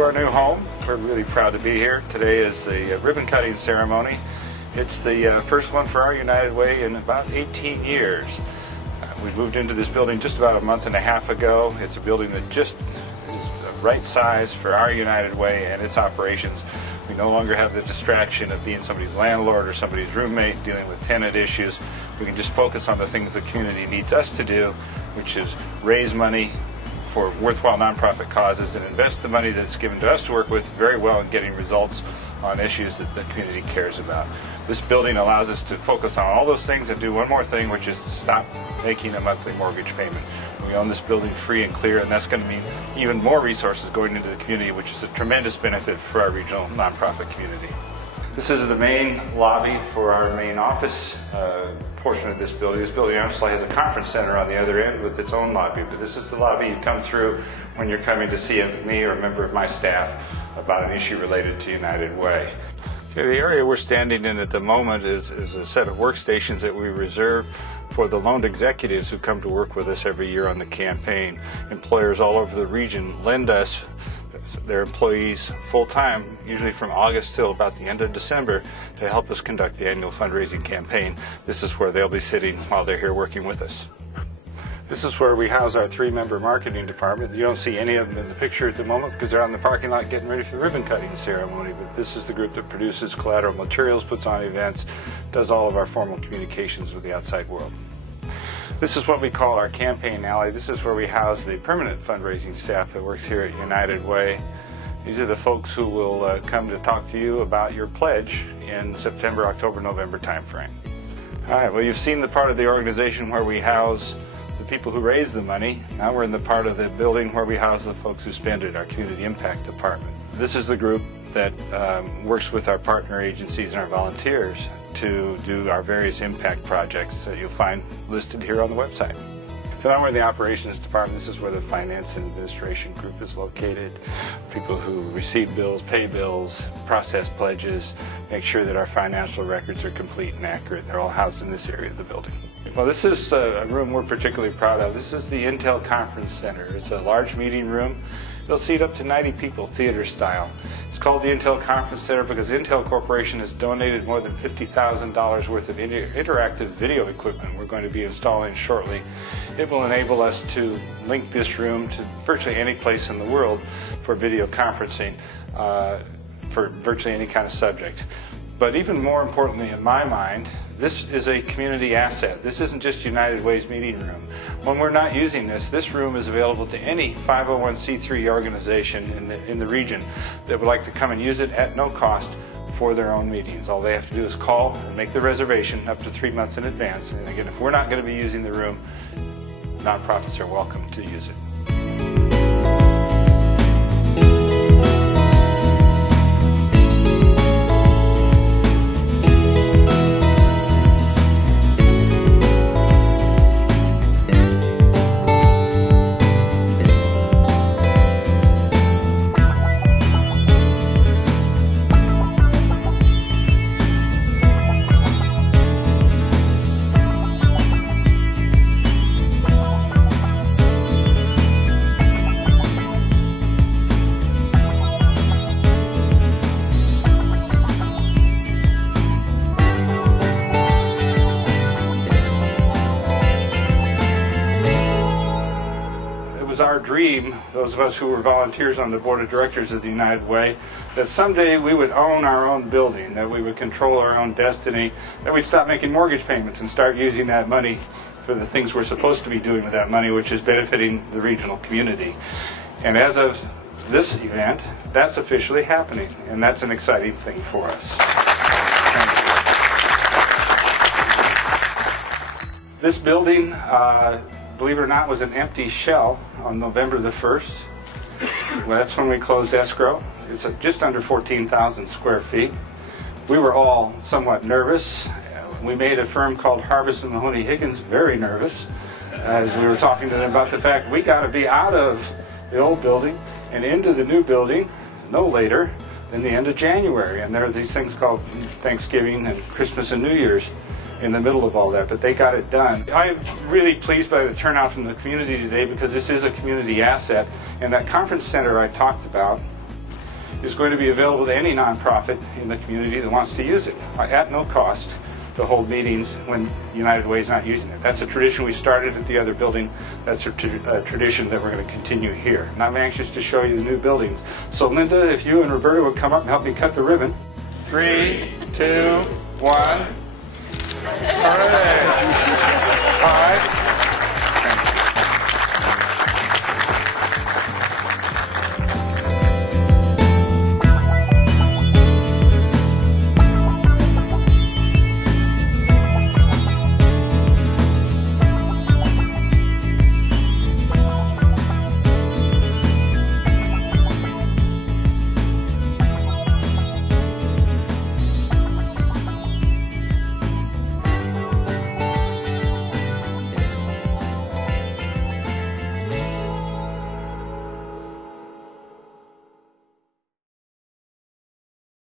to our new home. We're really proud to be here. Today is the ribbon cutting ceremony. It's the first one for our United Way in about 18 years. We moved into this building just about a month and a half ago. It's a building that just is the right size for our United Way and its operations. We no longer have the distraction of being somebody's landlord or somebody's roommate, dealing with tenant issues. We can just focus on the things the community needs us to do, which is raise money for worthwhile nonprofit causes and invest the money that's given to us to work with very well in getting results on issues that the community cares about. This building allows us to focus on all those things and do one more thing, which is to stop making a monthly mortgage payment. We own this building free and clear, and that's going to mean even more resources going into the community, which is a tremendous benefit for our regional nonprofit community. This is the main lobby for our main office portion of this building. This building actually has a conference center on the other end with its own lobby, but this is the lobby you come through when you're coming to see me or a member of my staff about an issue related to United Way. Okay, the area we're standing in at the moment is a set of workstations that we reserve for the loaned executives who come to work with us every year on the campaign. Employers all over the region lend us their employees full-time, usually from August till about the end of December, to help us conduct the annual fundraising campaign. This is where they'll be sitting while they're here working with us. This is where we house our 3-member marketing department. You don't see any of them in the picture at the moment because they're out in the parking lot getting ready for the ribbon cutting ceremony, but this is the group that produces collateral materials, puts on events, does all of our formal communications with the outside world. This is what we call our campaign alley. This is where we house the permanent fundraising staff that works here at United Way. These are the folks who will come to talk to you about your pledge in September, October, November timeframe. All right, well, you've seen the part of the organization where we house the people who raise the money. Now we're in the part of the building where we house the folks who spend it, our community impact department. This is the group that works with our partner agencies and our volunteers to do our various impact projects that you'll find listed here on the website. So now we're in the operations department. This is where the finance and administration group is located. People who receive bills, pay bills, process pledges, make sure that our financial records are complete and accurate. They're all housed in this area of the building. Well, this is a room we're particularly proud of. This is the Intel Conference Center. It's a large meeting room. It'll seat up to 90 people, theater style. It's called the Intel Conference Center because Intel Corporation has donated more than $50,000 worth of interactive video equipment we're going to be installing shortly. It will enable us to link this room to virtually any place in the world for video conferencing for virtually any kind of subject. But even more importantly in my mind, this is a community asset. This isn't just United Way's meeting room. When we're not using this room is available to any 501c3 organization in the region that would like to come and use it at no cost for their own meetings. All they have to do is call and make the reservation up to 3 months in advance. And again, if we're not going to be using the room, nonprofits are welcome to use it. Our dream, those of us who were volunteers on the board of directors of the United Way, that someday we would own our own building, that we would control our own destiny, that we'd stop making mortgage payments and start using that money for the things we're supposed to be doing with that money, which is benefiting the regional community. And as of this event, that's officially happening, and that's an exciting thing for us. This building, believe it or not, was an empty shell on November the 1st. Well, that's when we closed escrow. It's just under 14,000 square feet. We were all somewhat nervous. We made a firm called Harvest and Mahoney Higgins very nervous as we were talking to them about the fact we got to be out of the old building and into the new building no later than the end of January. And there are these things called Thanksgiving and Christmas and New Year's in the middle of all that, but they got it done. I'm really pleased by the turnout from the community today because this is a community asset, and that conference center I talked about is going to be available to any nonprofit in the community that wants to use it at no cost to hold meetings when United Way is not using it. That's a tradition we started at the other building. That's a tradition that we're going to continue here. And I'm anxious to show you the new buildings. So Linda, if you and Roberta would come up and help me cut the ribbon. 3, 2, 1. Hooray! All right.